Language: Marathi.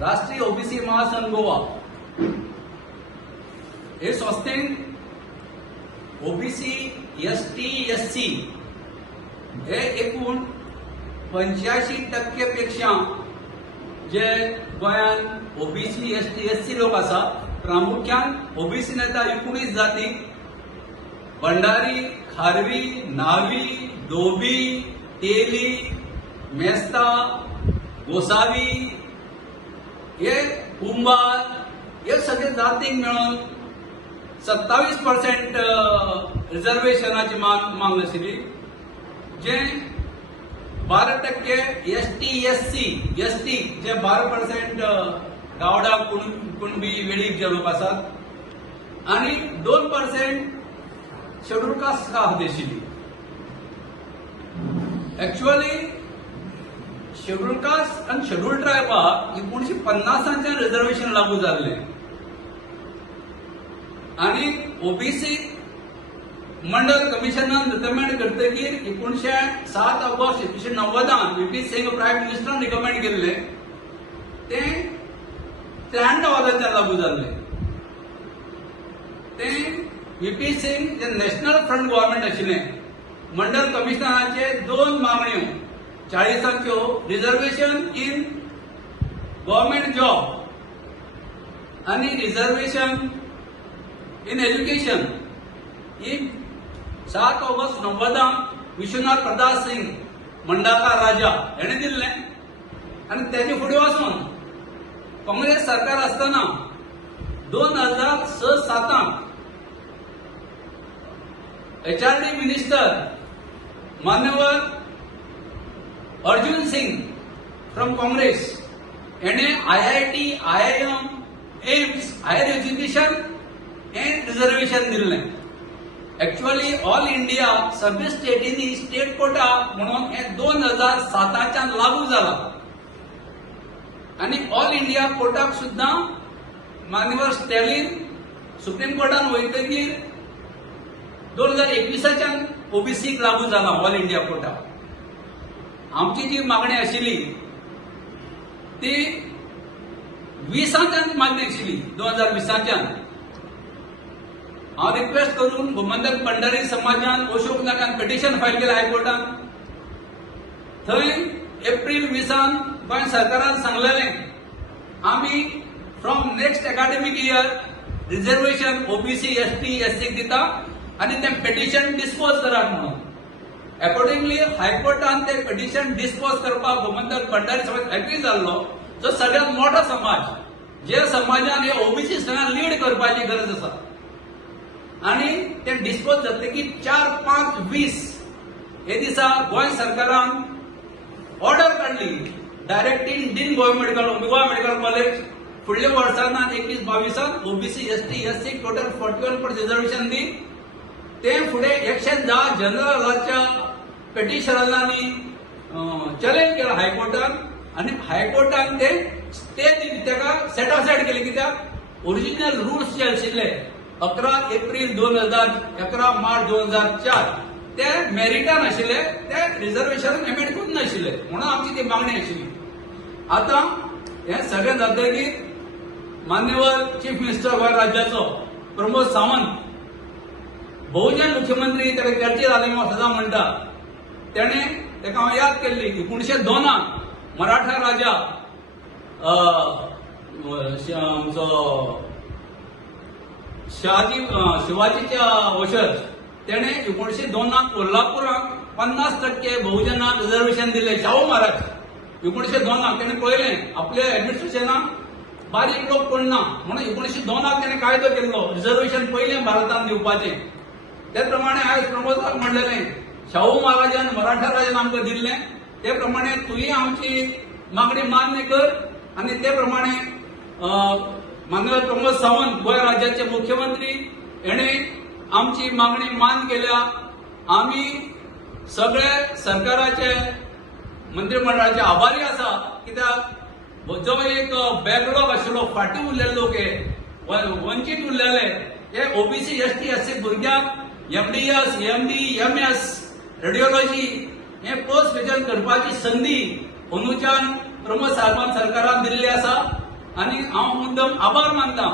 राष्ट्रीय ओबीसी महासंघ गोवा हे संस्थेन ओबीसी एसटी एससी हे एकूण 85% पेक्षा जे गोंयान ओबीसी एसटी एससी लोक आसा प्रामुख्यान ओबीसी नेता 19 जाती भंडारी, खारवी, नावी, धोबी, तेली, मेस्ता, गोसावी हे कुंभार हे सगळे जातीक मिळून 27% रिझर्वेशनाची मागणी आशिल्ली जे 12% एसटी जे 12% गावडा कुणबी वेळीक जे लोक आसात आणि 2% शेड्यूल कास्ट खातीर आशिल्ली. एक्चुअली शेड्यूल कास्ट आणि शेड्यूल ट्रायबाक 1950 रिझर्वेशन लागू जाल्ले आणि ओबीसी मंडल कमिशनान रिकमेंड करतकीर 7 ऑगस्ट 1990 व्हीपी सिंग प्रायम मिनिस्टरान रिकमेंड केल्ले ते 93 वर्सांच्यान लागू जाल्ले. ते व्हीपी सिंग जे नॅशनल फ्रंट गव्हर्नमेंट आशिल्ले मंडल कमिशनराचे 2 मागण्यो 40च्यो रिझर्वेशन इन गव्हर्नमेंट जॉब आणि रिझर्वेशन इन एज्युकेशन ही 7 ऑगस्ट 90 विश्वनाथ प्रताप सिंग मंडाका राजा हेणे दिल्ले आणि त्याचे फुडें वचून काँग्रेस सरकार आसतना 2006-07 एचआरडी मिनिस्टर मान्यवर अर्जुन सिंग फ्रॉम काँग्रेस हेणे IIT, IIM, AIIMS higher education हें रिझर्वेशन दिल्लें. एक्चुअली ऑल इंडिया सगळ्या स्टेटींनी स्टेट कोटा म्हणून हे 2007च्यान लागू जाला आणि ऑल इंडिया कोटाक सुद्धा मान्यवर स्टॅलिन सुप्रीम कोर्टान वयतकीर 2021च्यान ओबीसीक लागू जाला ऑल इंडिया कोटा. आमची जी मागणी आशिल्ली ती 20च्यान मागणी आशिल्ली 2020च्यान. हांव रिक्वेस्ट करून गोमंतक भंडारी समाजान अशोक नागान पिटिशन फायल केलें हायकोर्टान. थंय एप्रिल 20 गोंय सरकारान सांगलेलें आमी from next academic year reservation OBC ST एससीक दिता आणि तें पिटिशन डिस्पोज करात म्हणून. अकॉर्डिंगली हायकोर्टान तें पिटिशन डिस्पोज करपाक गोमंतक भंडारी समाज एग्री जाल्लो जो सगळ्यांत मोठो समाज जे समाजान हे ओबीसी लीड करपाची गरज आसा आणि ते डिस्पोज जातकीर 4-5-20 हे दिसा गोंय सरकारान ऑर्डर काढली directing dean Goa medical college फुडल्या वर्सांत 21-22 OBC ST SC total 41% reservation दी. ते फुडें 110 जनरलाच्या पिटिशनरांनी चॅलेंज केलं हायकोर्टान आणि हायकोर्टान ते स्टे दिली तेका सेट असायड केले कित्याक ओरिजिनल रुल्स जे आशिल्ले 11 एप्रिल 2011 मार्च 2004 ते मेरिटान आशिल्ले ते रिझर्वेशन एमेंड करून नाशिल्ले म्हणून आमची ती मागणी आशिल्ली. आता हे सगळें जातकीर मान्यवर चीफ मिनिस्टर गोंय राज्याचो प्रमोद सावंत बहुजन मुख्यमंत्री तेका चर्चेत आले सदां म्हणटा तेणे तेका हांव याद केल्ली 1902 मराठा राजा शिवाजीच्या वंशज तेणे 1902 कोल्हापुराक 50% बहुजनाक रिझर्वेशन दिले. शाहू महाराज 1902 तेणे पळयलें आपल्या एडमिनिस्ट्रेशनाक बारीक लोक कोण ना म्हणून 1902 तेणे कायदो केल्लो रिझर्वेशन पयलें भारतान दिवपाचें. ते प्रमाणे आयज प्रमोदाक म्हणलेलें शाहू महाराजान मराठा राजान आमकां दिल्लें ते प्रमाणे तुयी आमची मागणी मान्य कर आणि ते प्रमाणे माननीय प्रमोद सावंत गोंय राज्याचे मुख्यमंत्री हेणे आमची मागणी मान केल्या. आम्ही सगळे सरकाराचे मंत्रिमंडळाचे आभारी आसा कित्याक जो एक बॅकलॉग आशिल्लो फाटीं उरलेले लोक वंचीत उरलेले हे ओबीसी एसटी एससी भुरग्यांक MDS, MD, MS, रेडिओलॉजी हे पोस्ट ग्रॅज्युएशन करपाची संधी अंदूच्यान प्रमोद सावंत सरकारान दिल्ली आसा. आनी हांव मुद्दम आभार मानता